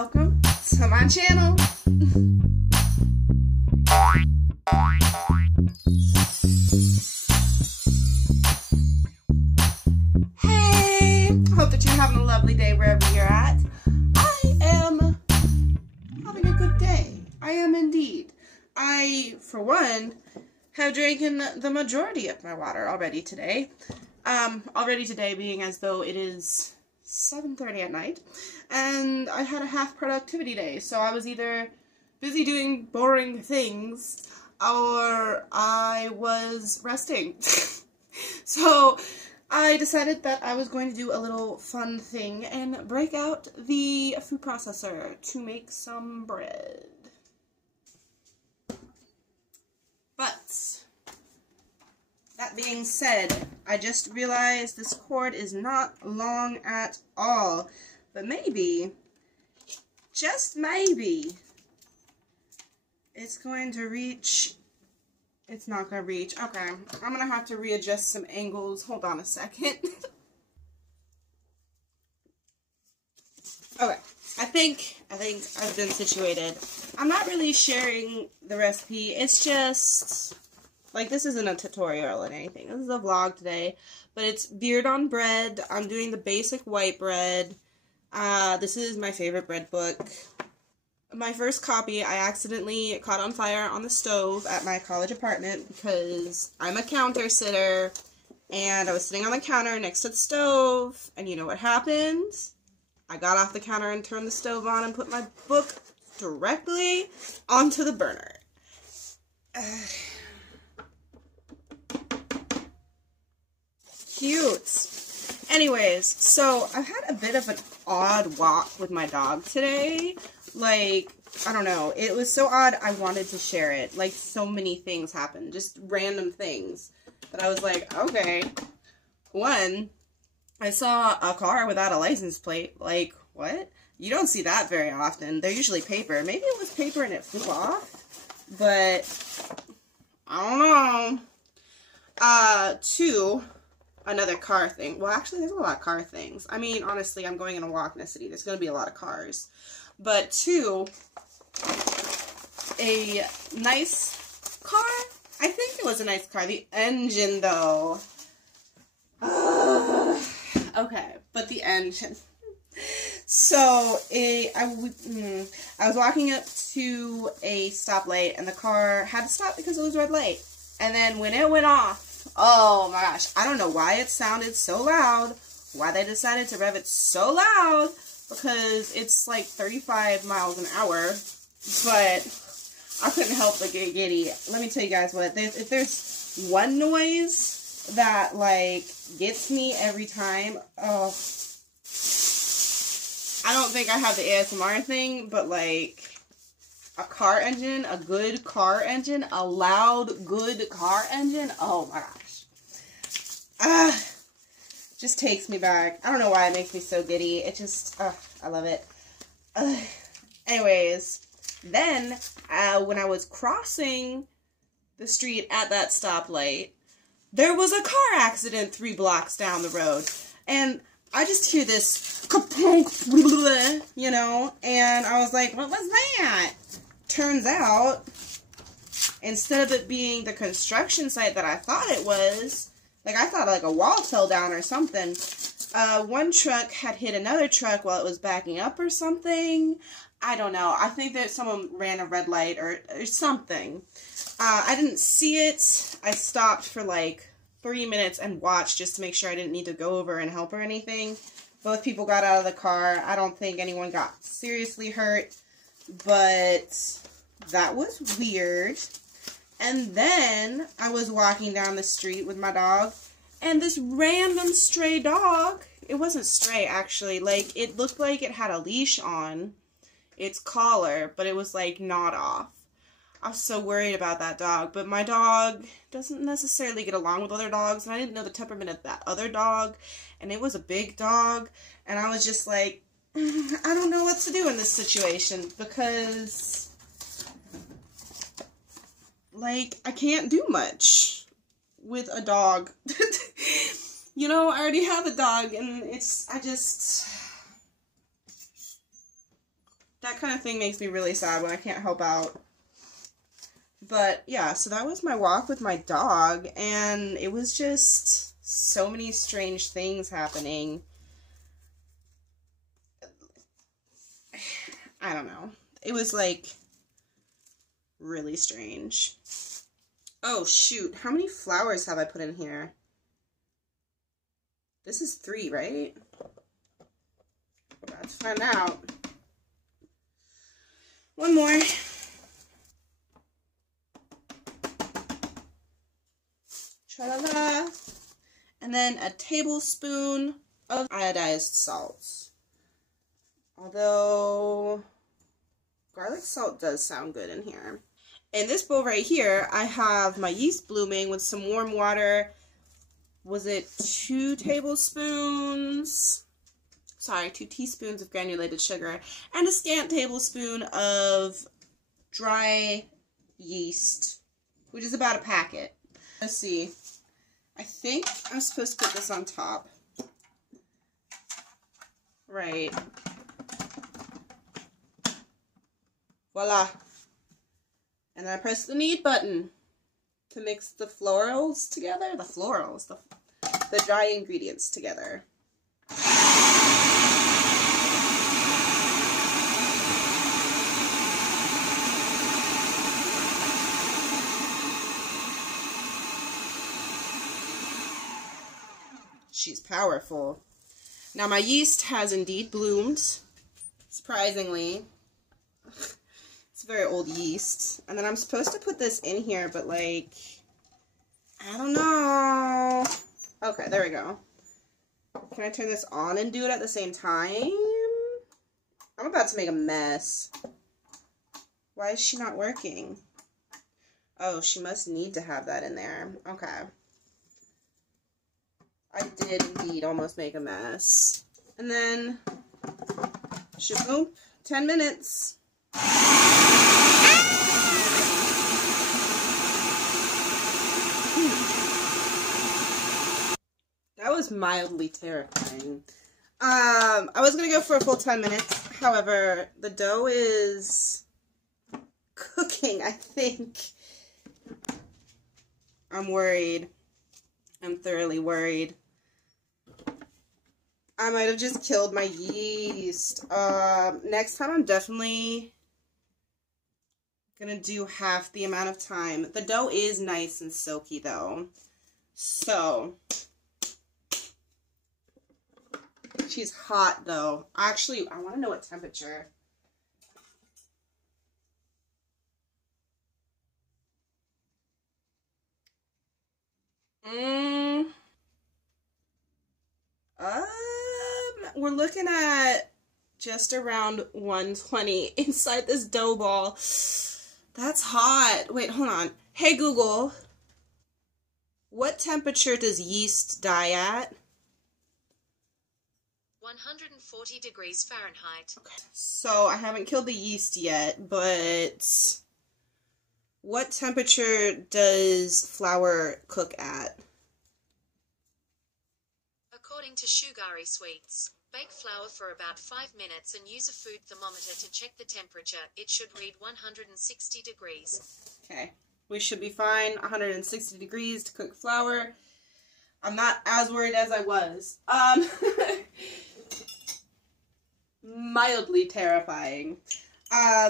welcome to my channel. Hey, I hope that you're having a lovely day wherever you're at. I am having a good day. I am indeed. I, for one, have drinking the majority of my water already today. Already today being as though it is 7:30 at night, and I had a half productivity day, so I was either busy doing boring things or I was resting. So I decided that I was going to do a little fun thing and break out the food processor to make some bread. But that being said, I just realized this cord is not long at all. But maybe, just maybe, it's going to reach. It's not going to reach. Okay, I'm going to have to readjust some angles. Hold on a second. Okay, I think I've been situated. I'm not really sharing the recipe. It's just, like, this isn't a tutorial or anything. This is a vlog today. But it's beard on bread. I'm doing the basic white bread. This is my favorite bread book. My first copy I accidentally caught on fire on the stove at my college apartment because I'm a counter sitter. And I was sitting on the counter next to the stove. And you know what happened? I got off the counter and turned the stove on and put my book directly onto the burner. Cute. Anyways, so I've had a bit of an odd walk with my dog today. Like, I don't know. It was so odd I wanted to share it. Like, so many things happened. Just random things. But I was like, okay. One, I saw a car without a license plate. Like, what? You don't see that very often. They're usually paper. Maybe it was paper and it flew off. But, I don't know. Two, another car thing. Well, actually, there's a lot of car things. I mean, honestly, I'm going in a walk in a city. There's going to be a lot of cars. But two, a nice car. I think it was a nice car. The engine, though. Okay, but the engine. So, I was walking up to a stoplight, and the car had to stop because it was red light. And then when it went off, oh my gosh, I don't know why it sounded so loud, why they decided to rev it so loud, because it's like 35 miles an hour, but I couldn't help but get giddy. Let me tell you guys what, if there's one noise that, like, gets me every time, oh, I don't think I have the ASMR thing, but, like, a car engine, a good car engine, a loud, good car engine, oh my gosh. Just takes me back. I don't know why it makes me so giddy. It just, I love it. Anyways, then, when I was crossing the street at that stoplight, there was a car accident 3 blocks down the road. And I just hear this, you know, and I was like, what was that? Turns out, instead of it being the construction site that I thought it was, like, I thought like a wall fell down or something. One truck had hit another truck while it was backing up or something. I don't know. I think that someone ran a red light or something. I didn't see it. I stopped for like 3 minutes and watched just to make sure I didn't need to go over and help or anything. Both people got out of the car. I don't think anyone got seriously hurt, but that was weird. And then I was walking down the street with my dog, and this random stray dog, it wasn't stray actually, like, it looked like it had a leash on its collar, but it was like not off. I was so worried about that dog, but my dog doesn't necessarily get along with other dogs, and I didn't know the temperament of that other dog, and it was a big dog, and I was just like, I don't know what to do in this situation, because, like, I can't do much with a dog. You know, I already have a dog, and I just, that kind of thing makes me really sad when I can't help out. But yeah, so that was my walk with my dog, and it was just so many strange things happening. I don't know. It was like really strange. Oh shoot, how many flowers have I put in here? This is 3, right? Let's find out. One more. Tra-la-la. And then a tablespoon of iodized salts. Although garlic salt does sound good in here. In this bowl right here, I have my yeast blooming with some warm water. Was it 2 tablespoons? Sorry, 2 teaspoons of granulated sugar and a scant tablespoon of dry yeast, which is about a packet. Let's see. I think I'm supposed to put this on top. Right. Voila. And then I press the knead button to mix the florals together. The dry ingredients together. She's powerful. Now my yeast has indeed bloomed, surprisingly. It's very old yeast. And then I'm supposed to put this in here, but like, I don't know. Okay, there we go. Can I turn this on and do it at the same time? I'm about to make a mess. Why is she not working? Oh, she must need to have that in there. Okay. I did indeed almost make a mess. And then, shaboom, 10 minutes. That was mildly terrifying. I was gonna go for a full 10 minutes. However, the dough is cooking, I think. I'm worried. I'm thoroughly worried. I might have just killed my yeast. Next time I'm definitely gonna do half the amount of time. The dough is nice and silky though. So, she's hot though. Actually, I want to know what temperature. We're looking at just around 120 inside this dough ball. That's hot. Wait, hold on. Hey Google, what temperature does yeast die at? 140 degrees Fahrenheit. Okay. So I haven't killed the yeast yet, but what temperature does flour cook at? According to Sugary Sweets, bake flour for about 5 minutes and use a food thermometer to check the temperature. It should read 160 degrees. Okay, we should be fine. 160 degrees to cook flour. I'm not as worried as I was. Mildly terrifying.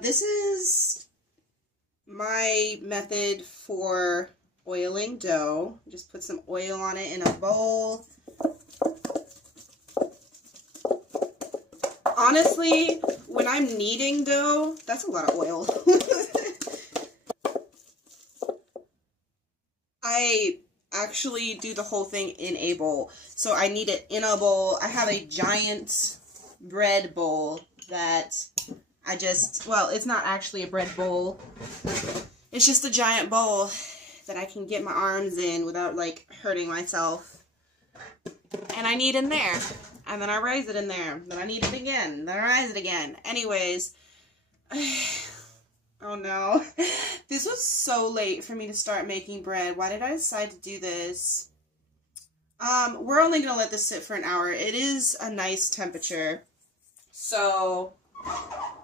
This is my method for oiling dough. Just put some oil on it in a bowl. Honestly, when I'm kneading dough, that's a lot of oil. I actually do the whole thing in a bowl. So I knead it in a bowl. I have a giant bread bowl that I just, well, it's not actually a bread bowl. It's just a giant bowl that I can get my arms in without, like, hurting myself. And I knead in there. And then I rise it in there. Then I knead it again. Then I rise it again. Anyways. Oh no. This was so late for me to start making bread. Why did I decide to do this? We're only going to let this sit for an hour. It is a nice temperature. So,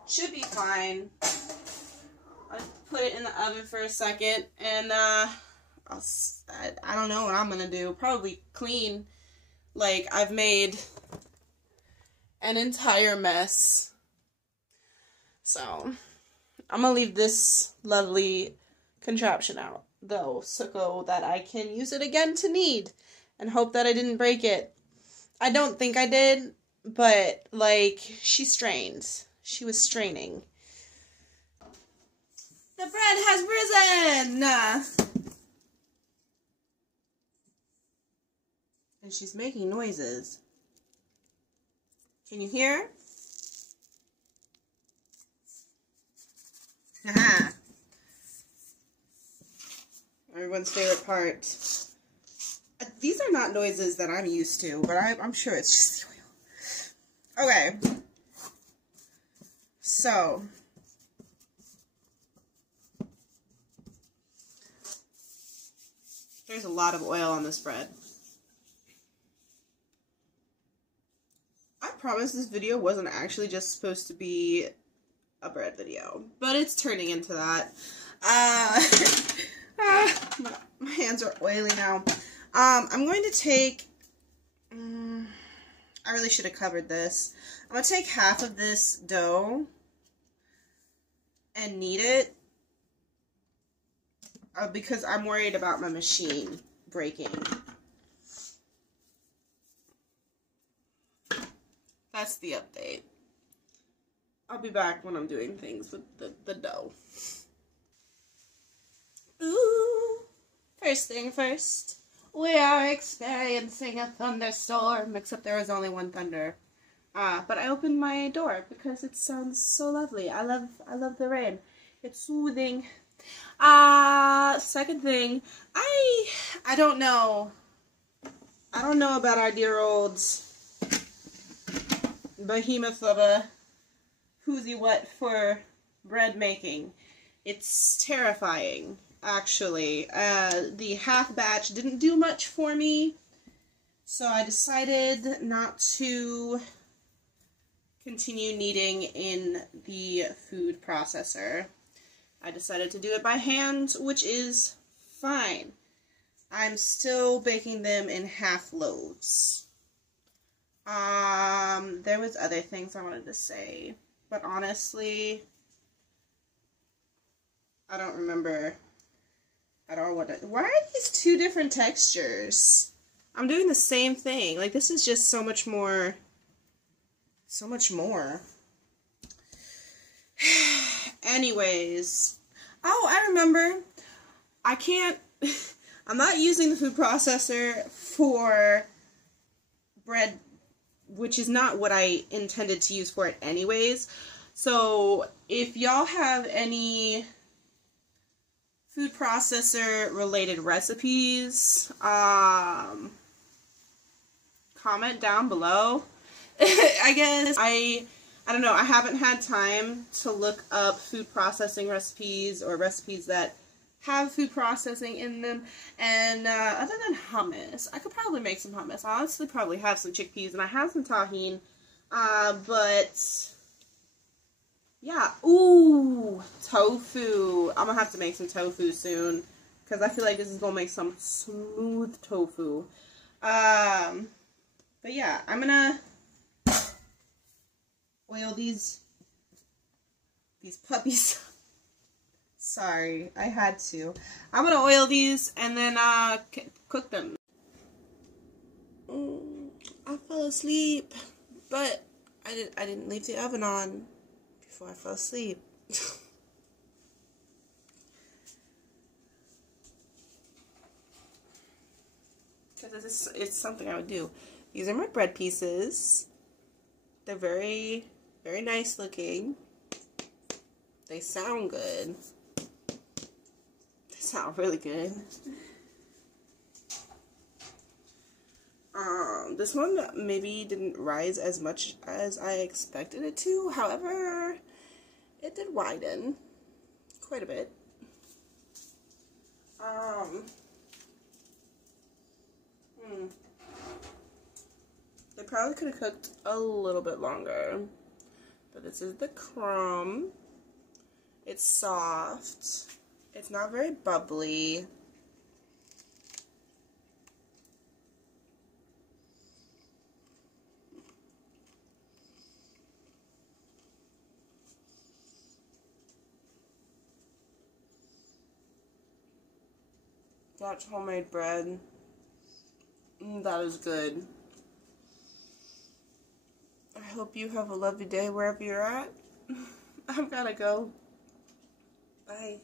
Should be fine. I'll put it in the oven for a second, and I don't know what I'm gonna do. Probably clean. Like, I've made an entire mess. So, I'm gonna leave this lovely contraption out, though, so that I can use it again to knead, and hope that I didn't break it. I don't think I did, but, like, she strained. She was straining. The bread has risen! And she's making noises. Can you hear? Haha. Everyone's favorite part. These are not noises that I'm used to, but I'm sure it's just the oil. Okay. So. There's a lot of oil on this bread. I promise this video wasn't actually just supposed to be a bread video, but it's turning into that. My hands are oily now. I'm going to take, I really should have covered this. I'm going to take half of this dough and knead it because I'm worried about my machine breaking. That's the update. I'll be back when I'm doing things with the dough. Ooh. First thing first. We are experiencing a thunderstorm, except there was only one thunder. But I opened my door because it sounds so lovely. I love the rain. It's soothing. Second thing, I don't know. I don't know about our dear old behemoth of a who's-y what for bread making. It's terrifying, actually. The half batch didn't do much for me, so I decided not to continue kneading in the food processor. I decided to do it by hand, which is fine. I'm still baking them in half loaves. There was other things I wanted to say, but honestly, I don't remember at all why are these two different textures? I'm doing the same thing. Like, this is just so much more. Anyways. Oh, I remember. I'm not using the food processor for bread, which is not what I intended to use for it anyways. So, if y'all have any food processor related recipes, comment down below. I guess I don't know, I haven't had time to look up food processing recipes or recipes that have food processing in them, and other than hummus, I could probably make some hummus. I honestly probably have some chickpeas, and I have some tahini, but yeah. Ooh, tofu. I'm gonna have to make some tofu soon, because I feel like this is gonna make some smooth tofu. But yeah, I'm gonna oil these puppies. Sorry, I had to. I'm gonna oil these and then cook them. I fell asleep, but I didn't leave the oven on before I fell asleep. Because it's something I would do. These are my bread pieces. They're very, very nice looking. They sound good. They sound really good. This one maybe didn't rise as much as I expected it to. However, it did widen quite a bit. They probably could have cooked a little bit longer. But this is the crumb. It's soft. It's not very bubbly. That's homemade bread. That is good. I hope you have a lovely day wherever you're at. I've gotta go. Bye.